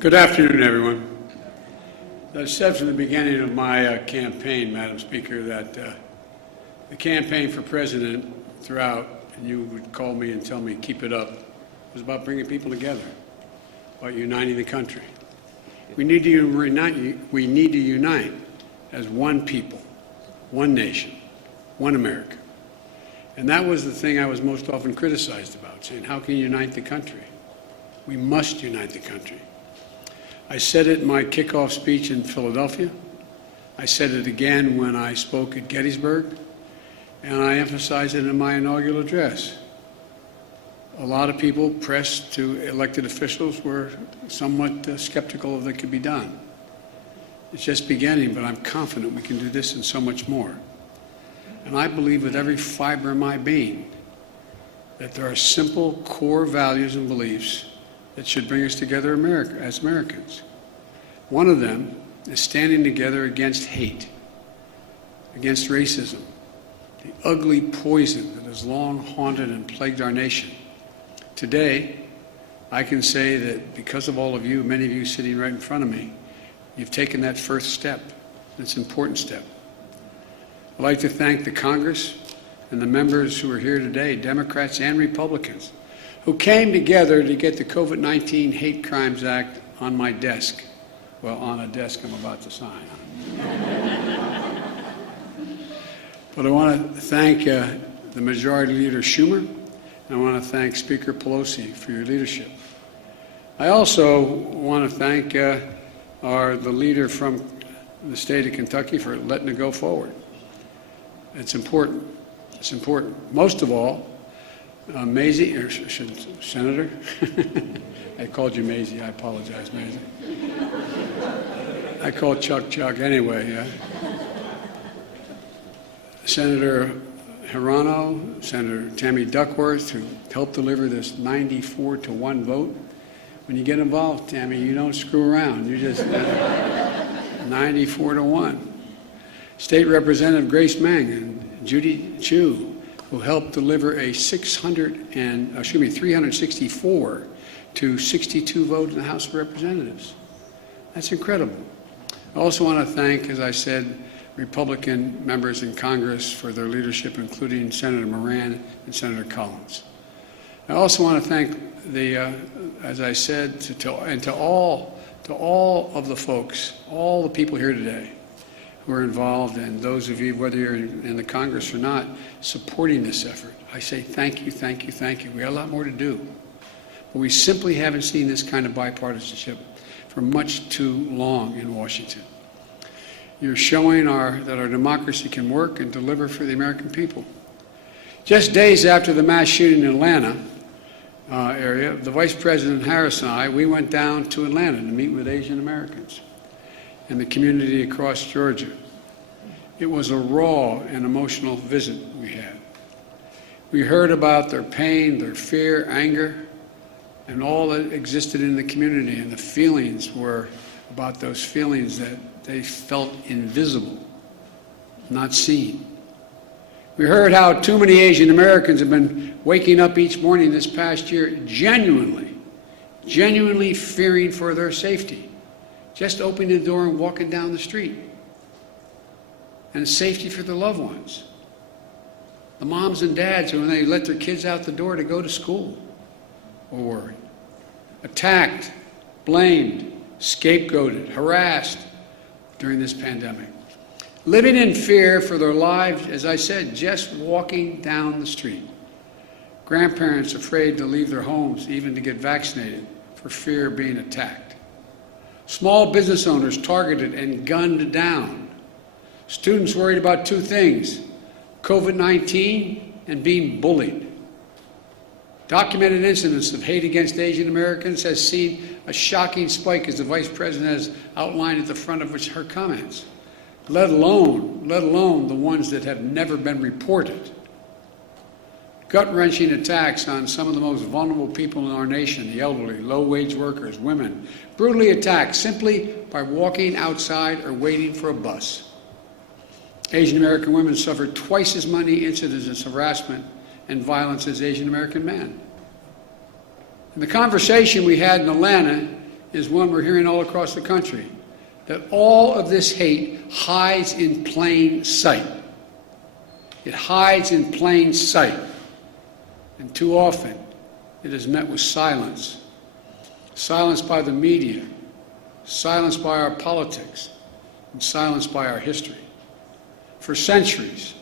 Good afternoon, everyone. I said from the beginning of my campaign, Madam Speaker, that the campaign for president throughout, and you would call me and tell me, keep it up, was about bringing people together, about uniting the country. We need to unite as one people, one nation, one America. And that was the thing I was most often criticized about, saying, how can you unite the country? We must unite the country. I said it in my kickoff speech in Philadelphia. I said it again when I spoke at Gettysburg, and I emphasized it in my inaugural address. A lot of people, press to elected officials, were somewhat skeptical of that could be done. It's just beginning, but I'm confident we can do this and so much more. And I believe with every fiber of my being that there are simple core values and beliefs that should bring us together as Americans. One of them is standing together against hate, against racism, the ugly poison that has long haunted and plagued our nation. Today, I can say that because of all of you, many of you sitting right in front of me, you've taken that first step. It's an important step. I'd like to thank the Congress and the members who are here today, Democrats and Republicans, who came together to get the COVID-19 Hate Crimes Act on my desk. Well, on a desk I'm about to sign. But I want to thank the Majority Leader Schumer, and I want to thank Speaker Pelosi for your leadership. I also want to thank the leader from the state of Kentucky for letting it go forward. It's important. It's important. Most of all, Mazie, or Senator, I called you Mazie, I apologize, Mazie. I call Chuck anyway, yeah. Senator Hirono, Senator Tammy Duckworth, who helped deliver this 94-1 vote. When you get involved, Tammy, you don't screw around, you just 94-1. State Representative Grace Meng and Judy Chu, who helped deliver a 364 to 62 vote in the House of Representatives. That's incredible. I also want to thank, as I said, Republican members in Congress for their leadership, including Senator Moran and Senator Collins. I also want to thank as I said, to all of the folks, all the people here today who are involved, and those of you, whether you're in the Congress or not, supporting this effort. I say thank you, thank you, thank you. We got a lot more to do. But we simply haven't seen this kind of bipartisanship for much too long in Washington. You're showing that our democracy can work and deliver for the American people. Just days after the mass shooting in Atlanta area, the Vice President Harris and I, we went down to Atlanta to meet with Asian Americans and the community across Georgia. It was a raw and emotional visit we had. We heard about their pain, their fear, anger, and all that existed in the community, and the feelings were about those feelings that they felt invisible, not seen. We heard how too many Asian Americans have been waking up each morning this past year genuinely fearing for their safety. Just opening the door and walking down the street. And safety for their loved ones. The moms and dads who, when they let their kids out the door to go to school, were worried. Attacked, blamed, scapegoated, harassed during this pandemic. Living in fear for their lives, as I said, just walking down the street. Grandparents afraid to leave their homes, even to get vaccinated, for fear of being attacked. Small business owners targeted and gunned down. Students worried about two things: COVID-19 and being bullied. Documented incidents of hate against Asian Americans has seen a shocking spike, as the Vice President has outlined at the front of her comments, let alone the ones that have never been reported. Gut-wrenching attacks on some of the most vulnerable people in our nation, the elderly, low-wage workers, women, brutally attacked simply by walking outside or waiting for a bus. Asian American women suffered twice as many incidents of harassment and violence as Asian American men. And the conversation we had in Atlanta is one we're hearing all across the country, that all of this hate hides in plain sight. It hides in plain sight. And too often, it is met with silence. Silence by the media, silence by our politics, and silence by our history. For centuries,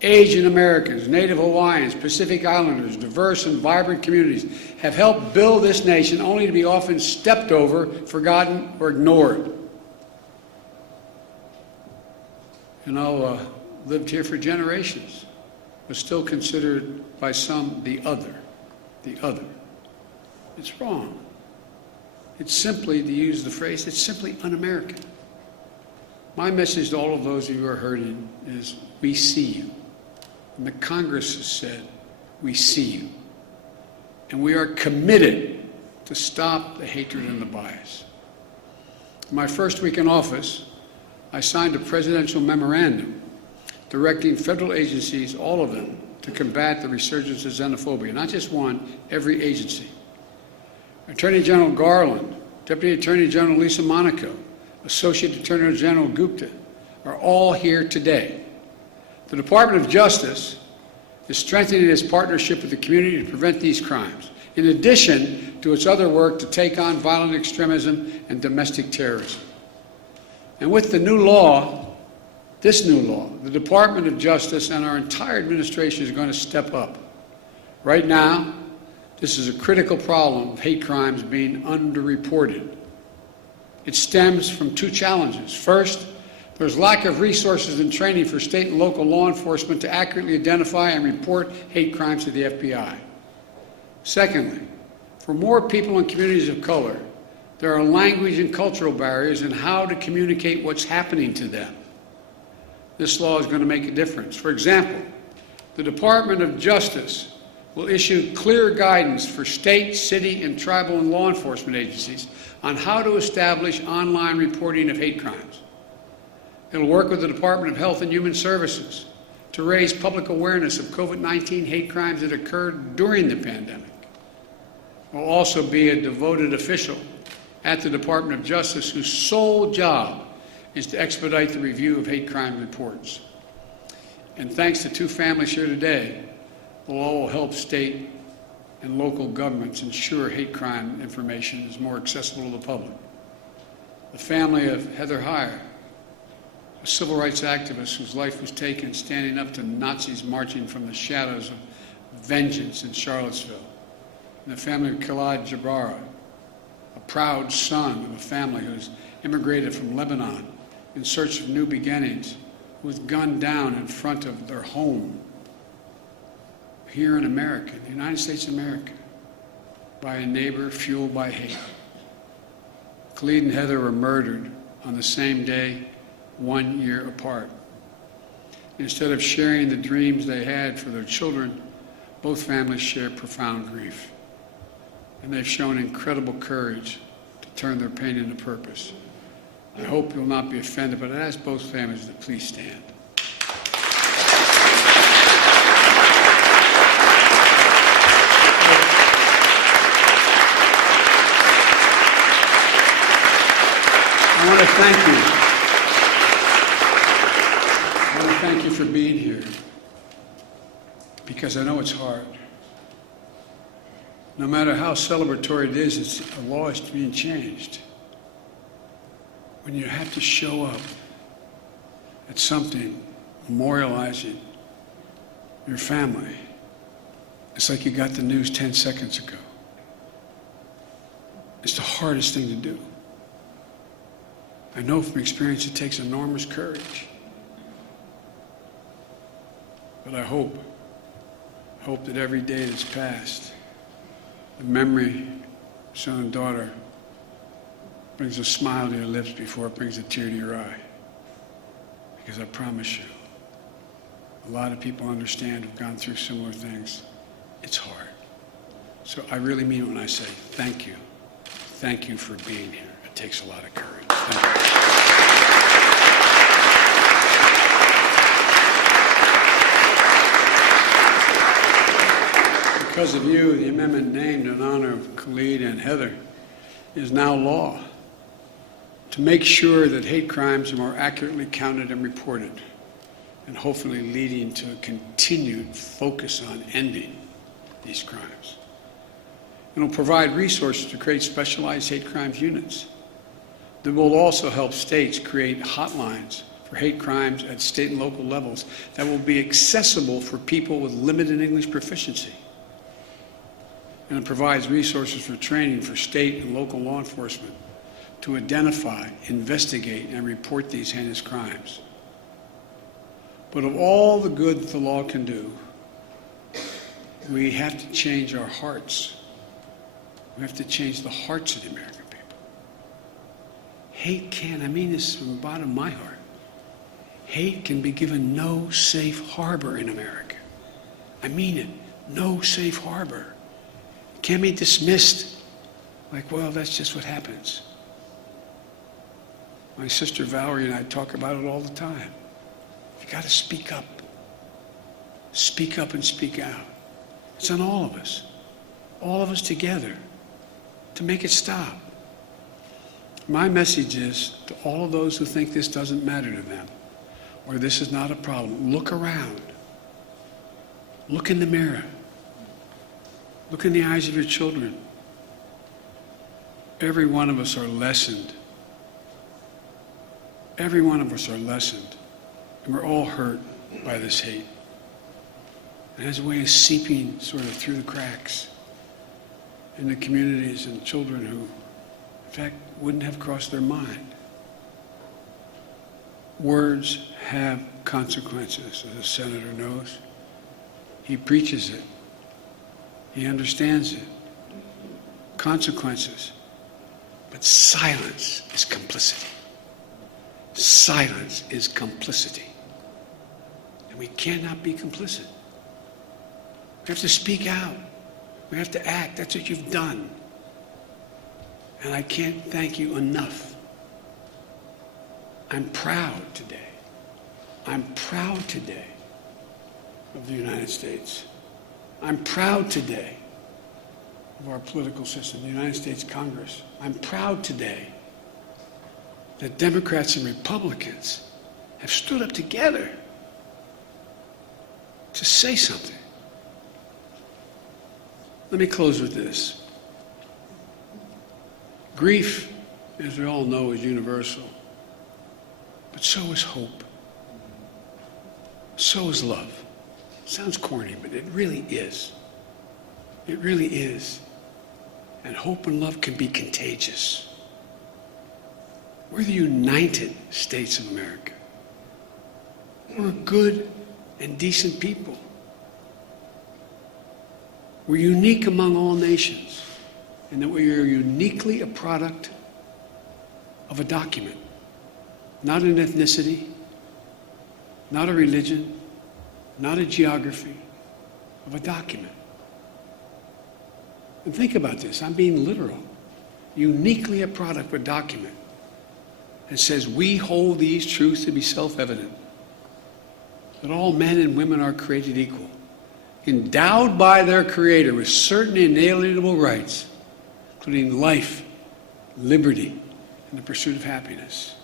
Asian Americans, Native Hawaiians, Pacific Islanders, diverse and vibrant communities have helped build this nation only to be often stepped over, forgotten, or ignored. Lived here for generations, but still considered by some the other. The other. It's wrong. It's simply, to use the phrase, it's simply un-American. My message to all of those of you who are hurting is, we see you. And the Congress has said, we see you. And we are committed to stop the hatred and the bias. In my first week in office, I signed a presidential memorandum directing federal agencies, all of them, to combat the resurgence of xenophobia. Not just one, every agency. Attorney General Garland, Deputy Attorney General Lisa Monaco, Associate Attorney General Gupta are all here today. The Department of Justice is strengthening its partnership with the community to prevent these crimes, in addition to its other work to take on violent extremism and domestic terrorism. And with the new law, this new law, the Department of Justice and our entire administration is going to step up. Right now, this is a critical problem of hate crimes being underreported. It stems from two challenges. First, there's lack of resources and training for state and local law enforcement to accurately identify and report hate crimes to the FBI. Secondly, for more people in communities of color, there are language and cultural barriers in how to communicate what's happening to them. This law is going to make a difference. For example, the Department of Justice will issue clear guidance for state, city, and tribal and law enforcement agencies on how to establish online reporting of hate crimes. It will work with the Department of Health and Human Services to raise public awareness of COVID-19 hate crimes that occurred during the pandemic. There will also be a devoted official at the Department of Justice whose sole job is to expedite the review of hate crime reports. And thanks to two families here today, the law will help state and local governments ensure hate crime information is more accessible to the public. The family of Heather Heyer, a civil rights activist whose life was taken standing up to Nazis marching from the shadows of vengeance in Charlottesville. And the family of Khalid Jabara, a proud son of a family who's immigrated from Lebanon in search of new beginnings, who was gunned down in front of their home here in America, the United States of America, by a neighbor fueled by hate. Khalid and Heather were murdered on the same day, 1 year apart. Instead of sharing the dreams they had for their children, both families share profound grief. And they've shown incredible courage to turn their pain into purpose. I hope you'll not be offended, but I ask both families to please stand. I want to thank you. I want to thank you for being here, because I know it's hard. No matter how celebratory it is, the law is being changed. When you have to show up at something memorializing your family, it's like you got the news 10 seconds ago. It's the hardest thing to do. I know from experience it takes enormous courage. But I hope that every day that's passed, the memory of son and daughter brings a smile to your lips before it brings a tear to your eye. Because I promise you, a lot of people understand who've gone through similar things. It's hard. So I really mean it when I say thank you. Thank you for being here. It takes a lot of courage. Thank you. Because of you, the amendment named in honor of Khalid and Heather is now law to make sure that hate crimes are more accurately counted and reported, and hopefully leading to a continued focus on ending these crimes. It will provide resources to create specialized hate crimes units. That will also help states create hotlines for hate crimes at state and local levels that will be accessible for people with limited English proficiency. And it provides resources for training for state and local law enforcement to identify, investigate, and report these heinous crimes. But of all the good that the law can do, we have to change our hearts. We have to change the hearts of the American people. Hate can, I mean this from the bottom of my heart, hate can be given no safe harbor in America. I mean it, no safe harbor. It can't be dismissed like, well, that's just what happens. My sister Valerie and I talk about it all the time. You got to speak up. Speak up and speak out. It's on all of us together, to make it stop. My message is to all of those who think this doesn't matter to them, or this is not a problem, look around. Look in the mirror. Look in the eyes of your children. Every one of us are lessened. Every one of us are lessened. And we're all hurt by this hate. It has a way of seeping sort of through the cracks into communities and children who, in fact, wouldn't have crossed their mind. Words have consequences, as the senator knows. He preaches it. He understands it. Consequences. But silence is complicity. Silence is complicity. And we cannot be complicit. We have to speak out. We have to act. That's what you've done. And I can't thank you enough. I'm proud today. I'm proud today of the United States. I'm proud today of our political system, the United States Congress. I'm proud today that Democrats and Republicans have stood up together to say something. Let me close with this. Grief, as we all know, is universal, but so is hope. So is love. Sounds corny, but it really is. It really is. And hope and love can be contagious. We're the United States of America. We're good and decent people. We're unique among all nations, in that we are uniquely a product of a document, not an ethnicity, not a religion, not a geography, of a document. And think about this, I'm being literal. Uniquely a product of a document. It says, we hold these truths to be self-evident, that all men and women are created equal, endowed by their Creator with certain inalienable rights, including life, liberty, and the pursuit of happiness.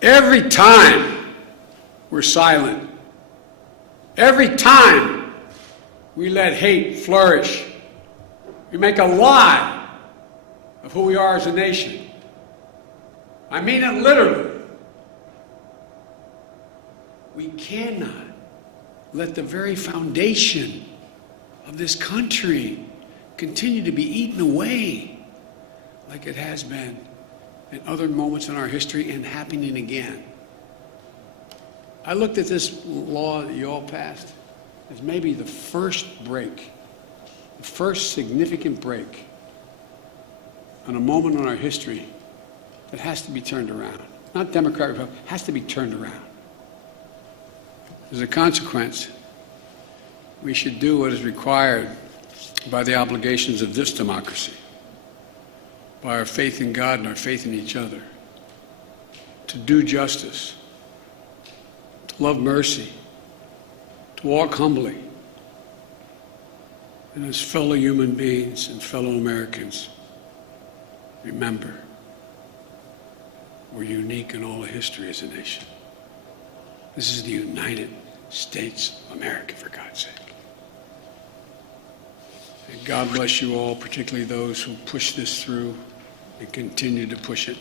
Every time we're silent, every time we let hate flourish, we make a lie of who we are as a nation. I mean it literally. We cannot let the very foundation of this country continue to be eaten away like it has been in other moments in our history and happening again. I looked at this law that you all passed as maybe the first break, the first significant break on a moment in our history that has to be turned around. Not Democrat, Republican, has to be turned around. As a consequence, we should do what is required by the obligations of this democracy, by our faith in God and our faith in each other, to do justice, to love mercy, to walk humbly, and as fellow human beings and fellow Americans, remember, we're unique in all of history as a nation. This is the United States of America, for God's sake. And God bless you all, particularly those who push this through and continue to push it.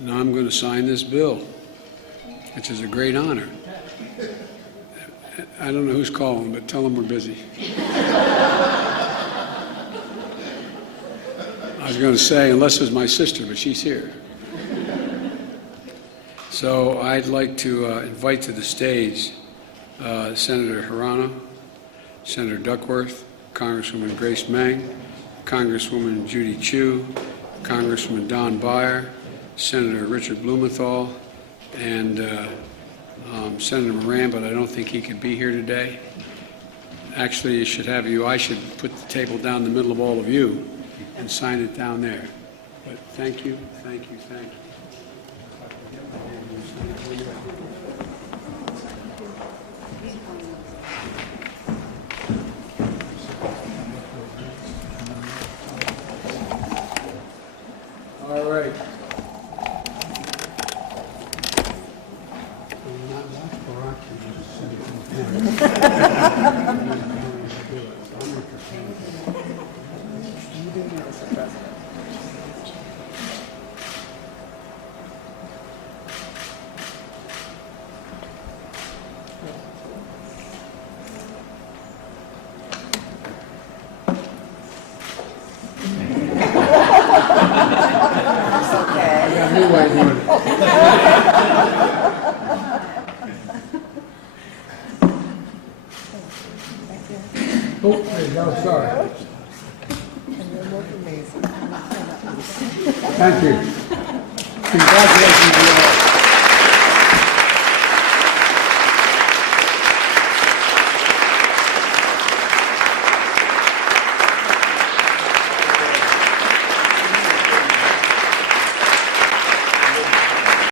Now I'm going to sign this bill, which is a great honor. I don't know who's calling, but tell them we're busy. I was going to say, unless it was my sister, but she's here. So I'd like to invite to the stage Senator Hirono, Senator Duckworth, Congresswoman Grace Meng, Congresswoman Judy Chu, Congressman Don Beyer, Senator Richard Blumenthal, and Senator Moran, but I don't think he could be here today. Actually, I should put the table down the middle of all of you and sign it down there. But thank you, thank you, thank you. All right. Oh, there you go, sorry. Thank you. Congratulations to you all.